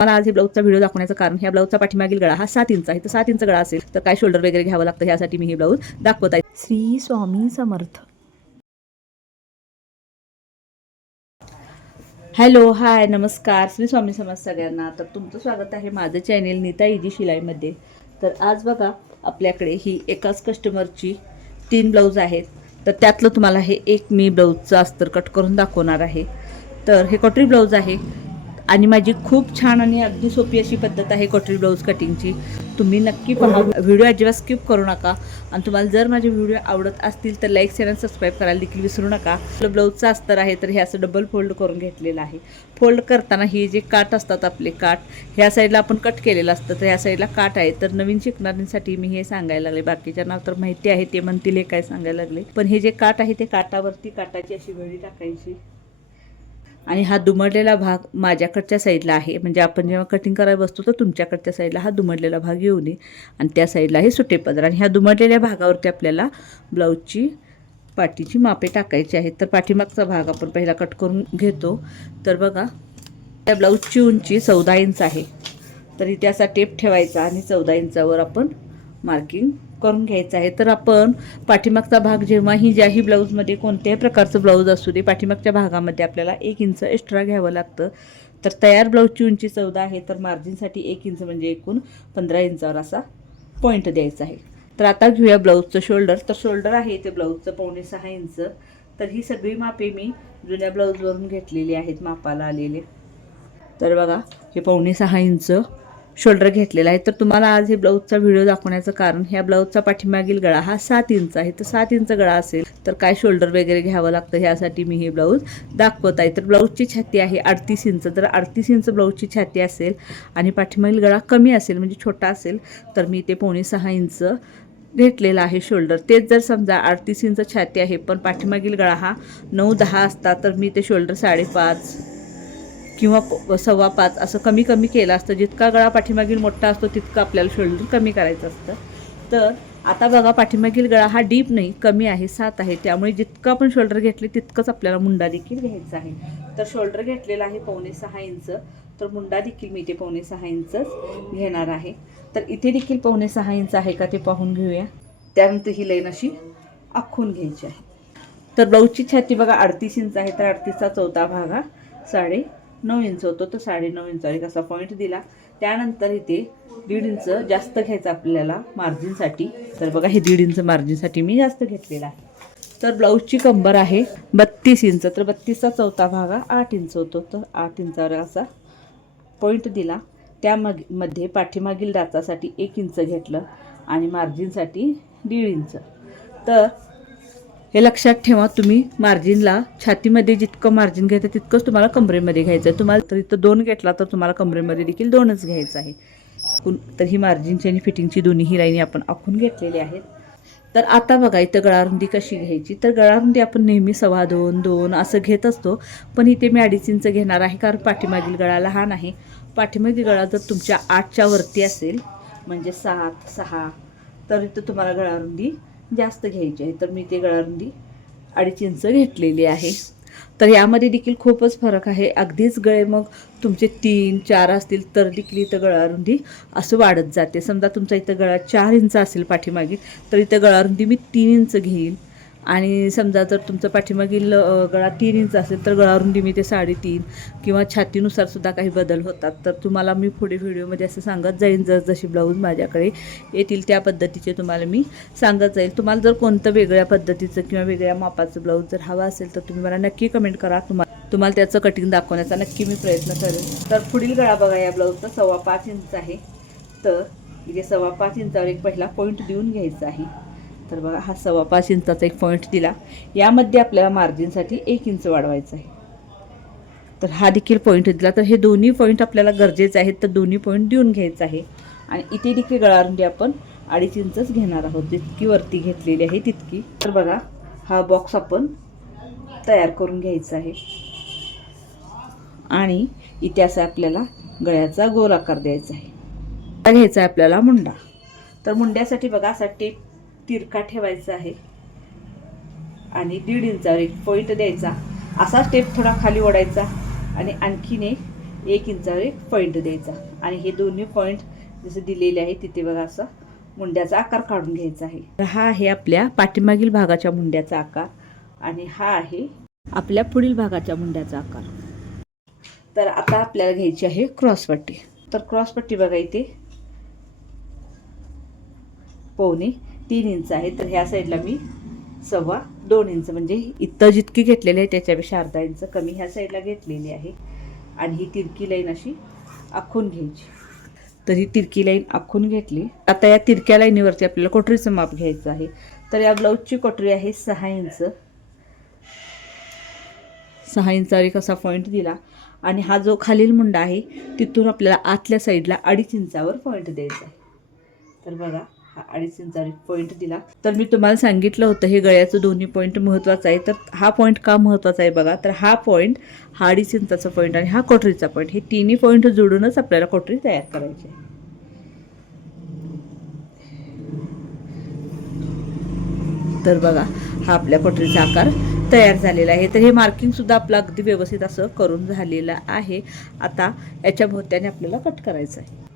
मला आज हे ब्लाऊजचा व्हिडिओ दाखवण्याचं कारण ह्या ब्लाऊजचा पाठीमागील गळा हा 7 इंच आहे. तर 7 इंच गळा असेल तर काय शोल्डर वगैरे घ्यावं लागतं ह्यासाठी मी हे ब्लाऊज दाखवत आहे. श्री स्वामी समर्थ. हॅलो, हाय, नमस्कार, श्री स्वामी समर्थ सगळ्यांना. तर तुमचं स्वागत आहे माझं चॅनेल नीता इजी शिलाईमध्ये. तर आज बघा आपल्याकडे ही एकाच कस्टमरची 3 ब्लाऊज आहेत. तर त्यातलं तुम्हाला हे एक मी ब्लाऊजचं अस्तर कट करून दाखवणार आहे. तर हे कटोरी ब्लाऊज आहे आणि माझी खूप छान आणि अगदी सोपी अशी पद्धत आहे कटोरी ब्लाऊज कटिंगची. तुम्ही नक्की पहा, व्हिडिओ अजिबात स्किप करू नका. आणि तुम्हाला जर माझे व्हिडिओ आवडत असतील तर लाईक शेअर आणि सबस्क्राईब करायला देखील विसरू नका. आपलं ब्लाऊजचं अस्तर आहे तर हे असं डबल फोल्ड करून घेतलेलं आहे. फोल्ड करताना ही जे काठ असतात आपले काठ ह्या साईडला आपण कट केलेलं असतं, तर ह्या साईडला काठ आहे. तर नवीन शिकणाऱ्यांसाठी मी हे सांगायला लागले. बाकीच्यांना तर माहिती आहे, ते म्हणतील हे काय सांगायला लागले. पण हे जे काठ आहे ते काठावरती काठाची अशी वळी टाकायची आणि हा दुमडलेला भाग माझ्याकडच्या साईडला आहे. म्हणजे आपण जेव्हा कटिंग करायला बसतो तर तुमच्याकडच्या साईडला हा दुमडलेला भाग येऊ नये आणि त्या साईडला हे सुटे पदर. आणि ह्या दुमडलेल्या भागावरती आपल्याला ब्लाऊजची पाठीची मापे टाकायची आहेत. तर पाठीमागचा भाग आपण पहिला कट करून घेतो. तर बघा त्या ब्लाऊजची उंची 14 इंच आहे. तर इथे असा टेप ठेवायचा आणि 14 इंचावर आपण मार्किंग करून घ्यायचं आहे. तर आपण पाठीमागचा भाग जेव्हाही ज्याही ब्लाऊजमध्ये कोणत्याही प्रकारचं ब्लाऊज असू दे पाठीमागच्या भागामध्ये आपल्याला 1 इंच एक्स्ट्रा घ्यावं लागतं. तर तयार ब्लाऊजची उंची 14 आहे तर मार्जिनसाठी 1 इंच म्हणजे एकूण 15 इंचावर असा पॉईंट द्यायचा आहे. तर आता घेऊया ब्लाऊजचं शोल्डर. तर शोल्डर आहे ते ब्लाऊजचं 5.5 इंच. तर ही सगळी मापे मी जुन्या ब्लाऊजवरून घेतलेली आहेत मापाला आलेले. तर बघा हे 5.5 इंच शोल्डर घेतलेला आहे. तर तुम्हाला आज हे ब्लाऊजचा व्हिडिओ दाखवण्याचं कारण ह्या ब्लाऊजचा पाठीमागील गळा हा 7 इंच आहे. तर 7 इंच गळा असेल तर काय शोल्डर वगैरे घ्यावं लागतं ह्यासाठी मी हे ब्लाऊज दाखवत आहे. तर ब्लाऊजची छाती आहे 38 इंच. तर 38 इंच ब्लाऊजची छाती असेल आणि पाठीमागील गळा कमी असेल म्हणजे छोटा असेल तर मी ते 5.5 इंच घेतलेला आहे शोल्डर. तेच जर समजा 38 इंच छाती आहे पण पाठीमागील गळा हा 9-10 असता तर मी ते शोल्डर 5.5 किंवा 5.25 असं कमी कमी केलं असतं. जितका गळा पाठीमागील मोठा असतो तितकं आपल्याला शोल्डर कमी करायचं असतं. तर आता बघा पाठीमागील गळा हा डीप नाही, कमी आहे, 7 आहे. त्यामुळे जितकं आपण शोल्डर घेतले तितकंच आपल्याला मुंडा देखील घ्यायचा आहे. तर शोल्डर घेतलेला आहे 5.5 इंच. तर मुंडा देखील मी ते 5.5 इंचच घेणार आहे. तर इथे देखील 5.5 इंच आहे का ते पाहून घेऊया. त्यानंतर ही लाईन अशी आखून घ्यायची आहे. तर ब्लाऊजची छाती बघा 38 इंच आहे. तर 38चा चौथा भाग हा 9.5 इंच होतो. तर 9.5 इंचावर एक असा पॉईंट दिला. त्यानंतर इथे 1.5 इंच जास्त घ्यायचं आपल्याला मार्जिनसाठी. तर बघा हे 1.5 इंच मार्जिनसाठी मी जास्त घेतलेला आहे. तर ब्लाऊजची कंबर आहे 32 इंच. तर 32चा चौथा भाग हा 8 इंच होतो. तर 8 इंचावर असा पॉईंट दिला. त्यामध्ये पाठीमागील डाचासाठी 1 इंच घेतलं आणि मार्जिनसाठी 1.5 इंच. तर हे लक्षात ठेवा, तुम्ही मार्जिनला छातीमध्ये जितकं मार्जिन घ्यायचं तितकंच तुम्हाला कमरेमध्ये घ्यायचं आहे. तुम्हाला तर इथं 2 घेतला तर तुम्हाला कमरेमध्ये देखील 2च घ्यायचं आहे. तर ही मार्जिनची आणि फिटिंगची दोन्ही लाईनी आपण आखून घेतलेली आहेत. तर आता बघा इथं गळारुंदी कशी घ्यायची. तर गळारुंदी आपण नेहमी 2.25-2 असं घेत असतो. पण इथे मी 2.5 इंच घेणार आहे कारण पाठीमागील गळा लहान आहे. पाठीमागील गळा जर तुमच्या 8च्या वरती असेल म्हणजे 7-6 तर इथं तुम्हाला गळारुंदी जास्त घ्यायची आहे. तर मी ते गळारुंदी 2.5 इंच घेतलेली आहे. तर यामध्ये देखील खूपच फरक आहे. अगदीच गळे मग तुमचे 3-4 असतील तर देखील इथं गळारुंदी असं वाढत जाते. समजा तुमचा इथं गळा 4 इंच असेल पाठीमागील तर इथं गळारुंदी मी 3 इंच घेईन. आणि समजा जर तुमचं पाठीमागील गळा 3 इंच असेल तर गळारुंदी मी ते 3.5 किंवा छातीनुसार सुद्धा काही बदल होतात. तर तुम्हाला मी पुढे व्हिडिओमध्ये असं सांगत जाईन. जशी ब्लाऊज माझ्याकडे येतील त्या पद्धतीचे तुम्हाला मी सांगत जाईल. तुम्हाला जर कोणतं वेगळ्या पद्धतीचं किंवा वेगळ्या मापाचं ब्लाऊज जर हवा असेल तर तुम्ही मला नक्की कमेंट करा. तुम्हाला त्याचं कटिंग दाखवण्याचा नक्की मी प्रयत्न करेन. तर पुढील गळा बघा या ब्लाऊजचा 5.25 इंच आहे. तर इथे 5.25 इंचावर एक पहिला पॉईंट देऊन घ्यायचा आहे. तर बघा हा 5.25 इंचाचा एक पॉईंट दिला. यामध्ये आपल्याला मार्जिनसाठी 1 इंच वाढवायचं आहे. तर हा देखील पॉईंट दिला. तर हे दोन्ही पॉईंट आपल्याला गरजेचे आहेत. तर दोन्ही पॉईंट देऊन घ्यायचं आहे. आणि इथे देखील गळारुंदी आपण 2.5 इंचच घेणार आहोत. जितकी वरती घेतलेली आहे तितकी. तर बघा हा बॉक्स आपण तयार करून घ्यायचा आहे. आणि इथे असा आपल्याला गळ्याचा गोल आकार द्यायचा आहे. आता घ्यायचा आहे आपल्याला मुंडा. तर मुंड्यासाठी बघा असा टेप तिरका ठेवायचा आहे आणि 1.5 इंचावर एक पॉईंट द्यायचा. असा टेप थोडा खाली ओढायचा आणि आणखीन एक 1 इंचावर एक पॉईंट द्यायचा आणि हे दोन्ही पॉईंट जसे दिलेले आहे तिथे बघा असा मुंड्याचा आकार काढून घ्यायचा आहे. तर हा आहे आपल्या पाठीमागील भागाच्या मुंड्याचा आकार आणि हा आहे आपल्या पुढील भागाच्या मुंड्याचा आकार. तर आता आपल्याला घ्यायची आहे क्रॉसपट्टी. तर क्रॉसपट्टी बघा इथे 1.25-3 इंच आहे. तर ह्या साईडला मी 2.25 इंच म्हणजे इथं जितकी घेतलेली आहे त्याच्यापेक्षा अर्धा इंच कमी ह्या साईडला घेतलेली आहे. आणि ही तिरकी लाईन अशी आखून घ्यायची. तर ही तिरकी लाईन आखून घेतली. आता या तिरक्या लाईनीवरती आपल्याला कोटरीचं माप घ्यायचं आहे. तर या ब्लाऊजची कोटरी आहे 6 इंच. 6 इंचावर एक असा पॉईंट दिला आणि हा जो खालील मुंडा आहे तिथून आपल्याला आतल्या साईडला 2.5 इंचावर पॉईंट द्यायचा आहे. तर बघा हा 2.5 इंचावर पॉईंट दिला. तर मी तुम्हाला सांगितलं होतं हे गळ्याचं दोन्ही पॉईंट महत्त्वाचं आहे. तर हा पॉईंट का महत्त्वाचा आहे बघा. तर हा पॉईंट, हा 2.5 इंचाचा पॉईंट आणि हा कोटरीचा पॉईंट, हे तिन्ही पॉईंट जोडूनच आपल्याला कोटरी तयार करायची आहे. तर बघा हा आपल्या कोटरीचा आकार तयार झालेला आहे. तर हे मार्किंग सुद्धा आपलं अगदी व्यवस्थित असं करून झालेलं आहे. आता याच्या भोवत्याने आपल्याला कट करायचं आहे.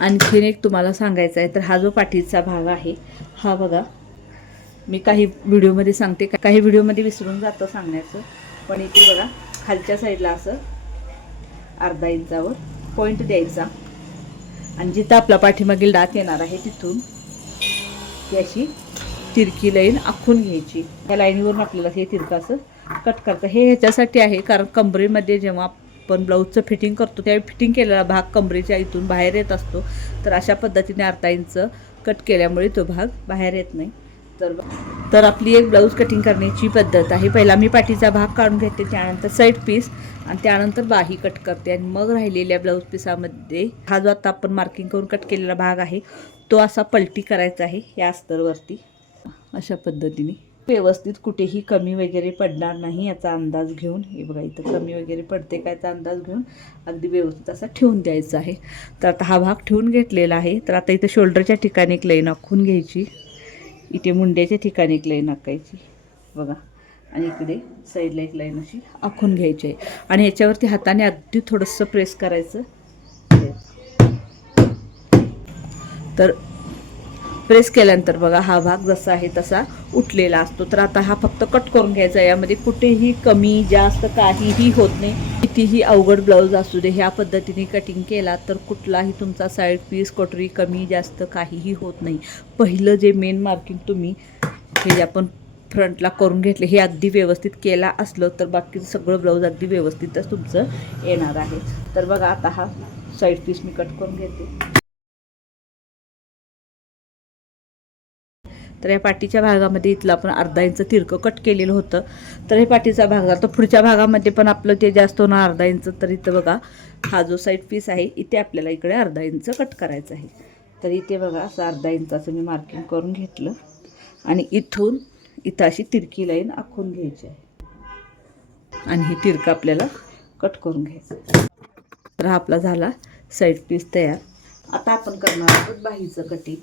आणखीन एक तुम्हाला सांगायचं आहे. तर हा जो पाठीचा भाग आहे हा बघा मी काही व्हिडिओमध्ये सांगते, काही व्हिडिओमध्ये विसरून जातं सांगण्याचं. पण इथे बघा खालच्या साईडला असं अर्धा इंचावर पॉईंट द्यायचा आणि जिथं आपला पाठीमागील डाक येणार आहे तिथून ही अशी तिरकी लाईन आखून घ्यायची. या लाईनीवरून आपल्याला हे तिरकं असं कट करतं. हे ह्याच्यासाठी आहे कारण कमरेमध्ये जेव्हा आपण ब्लाऊजचं फिटिंग करतो त्यावेळी फिटिंग केलेला भाग कमरेच्या इथून बाहेर येत असतो. तर अशा पद्धतीने अर्धा इंच कट केल्यामुळे तो भाग बाहेर येत नाही. तर आपली एक ब्लाऊज कटिंग करण्याची पद्धत आहे. पहिला मी पाठीचा भाग काढून घेते, त्यानंतर साईड पीस आणि त्यानंतर बाही कट करते आणि मग राहिलेल्या ब्लाऊज पीसामध्ये हा जो आता आपण मार्किंग करून कट केलेला भाग आहे तो असा पलटी करायचा आहे या अस्तरवरती. अशा पद्धतीने व्यवस्थित कुठेही कमी वगैरे पडणार नाही याचा अंदाज घेऊन, हे बघा इथं कमी वगैरे पडते का याचा अंदाज घेऊन अगदी व्यवस्थित असा ठेवून द्यायचा आहे. तर आता हा भाग ठेवून घेतलेला आहे. तर आता इथं शोल्डरच्या ठिकाणी एक लाईन आखून घ्यायची, इथे मुंड्याच्या ठिकाणी एक लाईन आखायची बघा आणि इकडे साईडला एक लाईन अशी आखून घ्यायची आहे आणि ह्याच्यावरती हाताने अगदी थोडंसं प्रेस करायचं. तर प्रेस केल्यानंतर बघा हा भाग जसा आहे तसा उठलेला असतो. तर आता हा फक्त कट करून घ्यायचा. यामध्ये कुठेही कमी जास्त काहीही होत नाही. कितीही अवघड ब्लाऊज असू दे ह्या पद्धतीने कटिंग केला तर कुठलाही तुमचा साईड पीस कोटरी कमी जास्त काहीही होत नाही. पहिलं जे मेन मार्किंग तुम्ही हे जे आपण फ्रंटला करून घेतले हे अगदी व्यवस्थित केला असलं तर बाकी सगळं ब्लाऊज अगदी व्यवस्थितच तुमचं येणार आहे. तर बघा आता हा साईड पीस मी कट करून घेते. तर या पाठीच्या भागामध्ये इथलं आपण अर्धा इंच तिरकं कट केलेलं होतं. तर हे पाठीचा भाग तर पुढच्या भागामध्ये पण आपलं ते जास्त होणार अर्धा इंच. तर इथं बघा हा जो साईड पीस आहे इथे आपल्याला इकडे अर्धा इंच कट करायचं आहे. तर इथे बघा असं अर्धा इंचाचं मी मार्किंग करून घेतलं आणि इथून इथं अशी तिरकी लाईन आखून घ्यायची आहे आणि ही तिरकं आपल्याला कट करून घ्यायचं. तर हा आपला झाला साईड पीस तयार. आता आपण करणार आहोत बाहीचं कटिंग.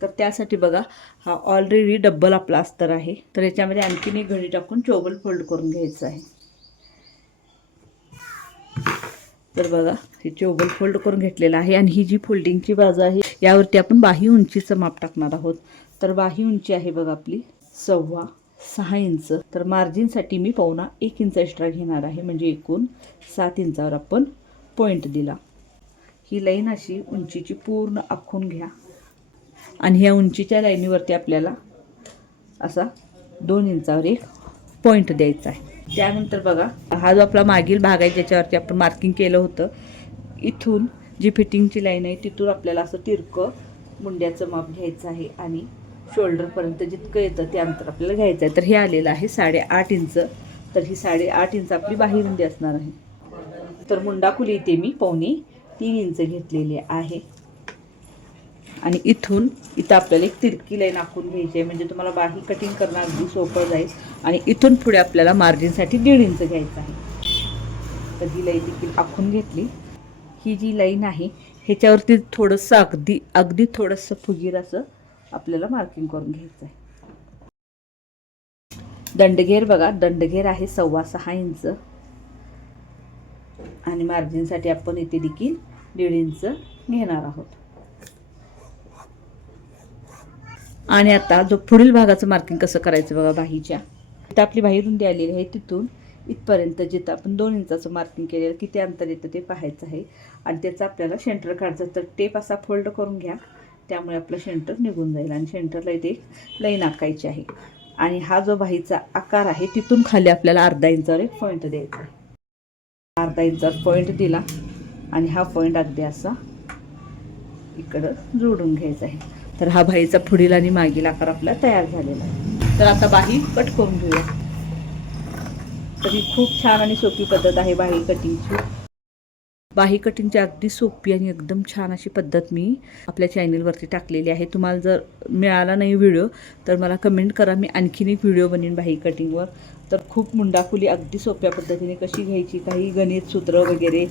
तर त्यासाठी बघा हा ऑलरेडी डब्बल आपला अस्तर आहे. तर याच्यामध्ये आणखीन एक घडी टाकून चोबल फोल्ड करून घ्यायचं आहे. तर बघा हे चोबल फोल्ड करून घेतलेलं आहे आणि ही जी फोल्डिंगची बाजू आहे यावरती आपण बाही उंचीचं माप टाकणार आहोत. तर बाही उंची आहे बघा आपली 6.25 इंच. तर मार्जिनसाठी मी 1.25 इंच एक्स्ट्रा घेणार आहे म्हणजे एकूण 7 इंचावर आपण पॉईंट दिला. ही लाईन अशी उंचीची पूर्ण आखून घ्या आणि ह्या उंचीच्या लाईनीवरती आपल्याला असा 2 इंचावर एक पॉईंट द्यायचा आहे. त्यानंतर बघा हा जो आपला मागील भाग आहे ज्याच्यावरती आपण मार्किंग केलं होतं इथून जी फिटिंगची लाईन आहे तिथून आपल्याला असं तिरकं मुंड्याचं माप घ्यायचं आहे आणि शोल्डरपर्यंत जितकं येतं ते अंतर आपल्याला घ्यायचं आहे. तर हे आलेलं आहे 8.5 इंच. तर ही 8.5 इंच आपली बाही रुंदी असणार आहे. तर मुंडाखुली इथे मी 2.25 इंच घेतलेली आहे आणि इथून इथं आपल्याला एक तिरकी लाईन आखून घ्यायची आहे म्हणजे तुम्हाला बाही कटिंग करणं अगदी सोपं जाईल. आणि इथून पुढे आपल्याला मार्जिनसाठी 1.5 इंच घ्यायचं आहे. तर ही लाईन देखील आखून घेतली. ही जी लाईन आहे ह्याच्यावरती थोडंसं अगदी थोडंसं फुगीर असं आपल्याला मार्किंग करून घ्यायचं आहे. दंडघेर बघा, दंडघेर आहे 6.25 इंच आणि मार्जिनसाठी आपण इथे देखील 1.5 इंच घेणार आहोत. आणि आता जो पुढील भागाचं मार्किंग कसं करायचं बघा, बाहीच्या इथं आपली बाही रुंदी आलेली आहे, तिथून इथपर्यंत जिथं आपण 2 इंचाचं मार्किंग केलेलं किती अंतर येतं ते पाहायचं आहे. आणि त्याचं आपल्याला सेंटर काढायचं. तर टेप असा फोल्ड करून घ्या, त्यामुळे आपलं सेंटर निघून जाईल. आणि सेंटरला इथे लाईन आखायची आहे. आणि हा जो बाहीचा आकार आहे तिथून खाली आपल्याला अर्धा इंचावर एक पॉईंट द्यायचा आहे. अर्धा इंचावर पॉईंट दिला आणि हा पॉईंट अगदी असा इकडं जोडून घ्यायचा आहे. तर हा बाहीचा पुढील आणि मागील आकार आपला तयार झालेला आहे. तर आता बाही कट करून घेऊया. तर ही खूप छान आणि सोपी पद्धत आहे बाही कटिंगची. बाही कटिंगची अगदी सोपी आणि एकदम छान अशी पद्धत मी आपल्या चॅनलवरती टाकलेली आहे. तुम्हाला जर मिळाला नाही व्हिडिओ तर मला कमेंट करा, मी आणखीन एक व्हिडिओ बनवीन बाही कटिंगवर. तर खूप मुंडाफुली अगदी सोप्या पद्धतीने कशी घ्यायची, काही गणित सूत्र वगैरे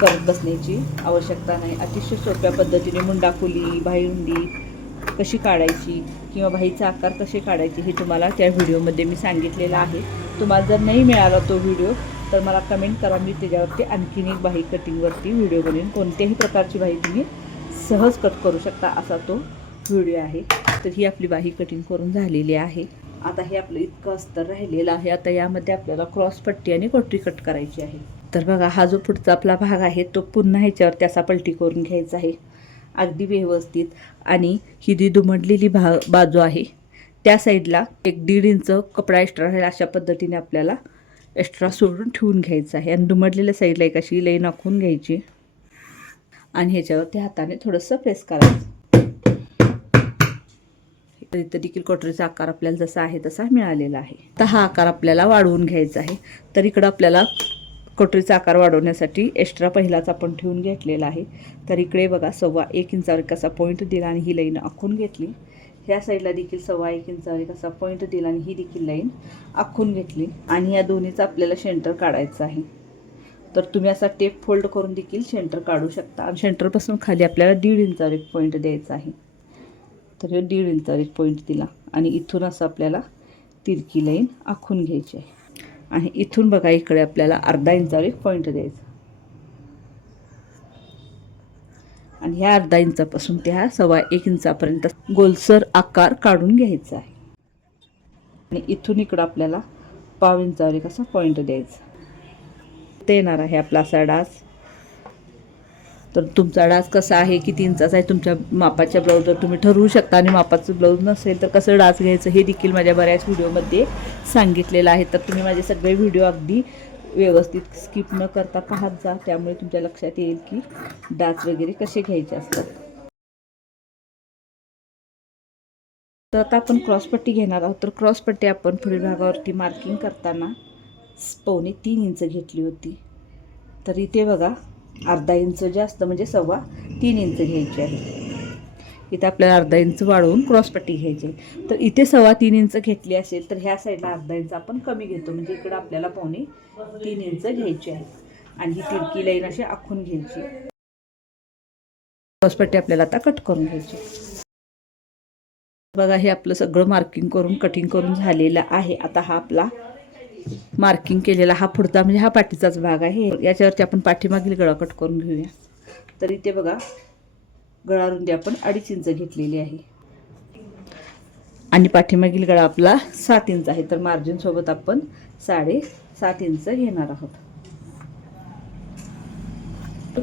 करत बसण्याची आवश्यकता नाही. अतिशय सोप्या पद्धतीने मुंडाफुली, बाहीरुंदी कशी काढायची किंवा बाहीचा आकार कसे काढायचे हे तुम्हाला त्या व्हिडिओमध्ये मी सांगितलेलं आहे. तुम्हाला जर नाही मिळाला तो व्हिडिओ तर मला कमेंट करा, मी त्याच्यावरती आणखीन एक बाही कटिंगवरती व्हिडिओ बनवेन. कोणत्याही प्रकारची बाही तुम्ही सहज कट करू शकता असा तो व्हिडिओ आहे. तर ही आपली बाही कटिंग करून झालेली आहे. आता हे आपलं इतकं अस्तर राहिलेलं आहे. आता यामध्ये आपल्याला क्रॉस पट्टी आणि कोटरी कट करायची आहे. तर बघा, हा जो पुढचा आपला भाग आहे तो पुन्हा ह्याच्यावरती असा पलटी करून घ्यायचा आहे अगदी व्यवस्थित. आणि ही जी दुमडलेली बाजू आहे त्या साईडला 1.5 इंच कपडा एक्स्ट्रा राहील अशा पद्धतीने आपल्याला एक्स्ट्रा सोडून ठेवून घ्यायचं आहे. आणि दुमडलेल्या साईडला एक अशी लाईन आखून घ्यायची आणि ह्याच्यावरती हाताने थोडंसं प्रेस करायचं. इथं देखील कोटरीचा आकार आपल्याला जसा आहे तसा मिळालेला आहे. तर हा आकार आपल्याला वाढवून घ्यायचा आहे. तर इकडं आपल्याला कोटरीचा आकार वाढवण्यासाठी एक्स्ट्रा पहिलाच आपण ठेवून घेतलेला आहे. तर इकडे बघा 1.25 इंचावर कसा पॉईंट दिला आणि ही लाईन आखून घेतली. ह्या साईडला देखील 1.25 इंचावर कसा पॉईंट दिला आणि ही देखील लाईन आखून घेतली. आणि या दोन्हीचा आपल्याला सेंटर काढायचं आहे. तर तुम्ही असा टेप फोल्ड करून देखील सेंटर काढू शकता. आणि सेंटरपासून खाली आपल्याला 1.5 इंचावर एक पॉईंट द्यायचा आहे. तर हे 1.5 इंचावर एक पॉईंट दिला आणि इथून असं आपल्याला तिरकी लाईन आखून घ्यायची आहे. आणि इथून बघा इकडे आपल्याला अर्धा इंचावर एक पॉईंट द्यायचा आणि ह्या अर्धा इंचापासून ते हा 1.25 इंचापर्यंत गोलसर आकार काढून घ्यायचा आहे. आणि इथून इकडं आपल्याला 1.5 इंचावर एक असा पॉईंट द्यायचा. ते येणार आहे आपला असा डास. तर तुमचा डास कसा आहे, किती इंचाचा आहे, तुमच्या मापाच्या ब्लाऊजवर तुम्ही ठरवू शकता. आणि मापाचं ब्लाऊज नसेल तर कसं डास घ्यायचं हे देखील माझ्या बऱ्याच व्हिडिओमध्ये सांगितलेलं आहे. तर तुम्ही माझे सगळे व्हिडिओ अगदी व्यवस्थित स्किप न करता पाहत जा, त्यामुळे तुमच्या लक्षात येईल की डास वगैरे कसे घ्यायचे असतात. तर आता आपण क्रॉसपट्टी घेणार आहोत. तर क्रॉसपट्टी आपण पुढील भागावरती मार्किंग करताना 2.25 इंच घेतली होती. तर इथे बघा अर्धा इंच जास्त म्हणजे 3.25 इंच घ्यायची आहे. इथे आपल्याला अर्धा इंच वाढवून क्रॉसपट्टी घ्यायची आहे. तर इथे 3.25 इंच घेतली असेल तर ह्या साईडला अर्धा इंच आपण कमी घेतो, म्हणजे इकडं आपल्याला 2.25 इंच घ्यायची आहे. आणि ही तिरकी लाईन अशी आखून घ्यायची. क्रॉसपट्टी आपल्याला आता कट करून घ्यायची. बघा, हे आपलं सगळं मार्किंग करून कटिंग करून झालेलं आहे. आता हा आपला मार्किंग केलेला हा पुढचा म्हणजे हा पाठीचाच भाग आहे. याच्यावरती आपण पाठीमागील गळा कट करून घेऊया. तर इथे बघा गळा रुंदी आपण 2.5 इंच घेतलेली आहे आणि पाठीमागील गळा आपला 7 इंच आहे. तर मार्जिन सोबत आपण 7.5 इंच घेणार आहोत.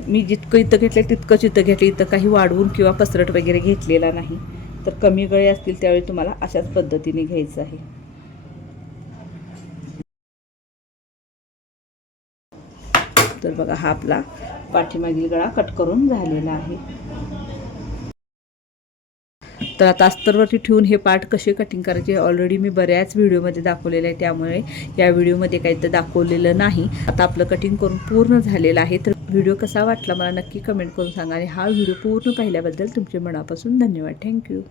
मी जितकं इथं घेतलं तितकंच इथं घेतलं. इथं काही वाढवून किंवा पसरट वगैरे घेतलेला नाही. तर कमी गळे असतील त्यावेळी तुम्हाला अशाच पद्धतीने घ्यायचं आहे. तर बघा हा आपला पाठीमागील गळा कट करून झालेला आहे. तर आता अस्तरवरती ठेवून हे पार्ट कसे कटिंग करायचे ऑलरेडी मी बऱ्याच व्हिडिओमध्ये दाखवलेलं आहे, त्यामुळे या व्हिडिओमध्ये काही तर दाखवलेलं नाही. आता आपलं कटिंग करून पूर्ण झालेलं आहे. तर व्हिडिओ कसा वाटला मला नक्की कमेंट करून सांगा. आणि हा व्हिडिओ पूर्ण पाहिल्याबद्दल तुमचे मनापासून धन्यवाद. थँक्यू.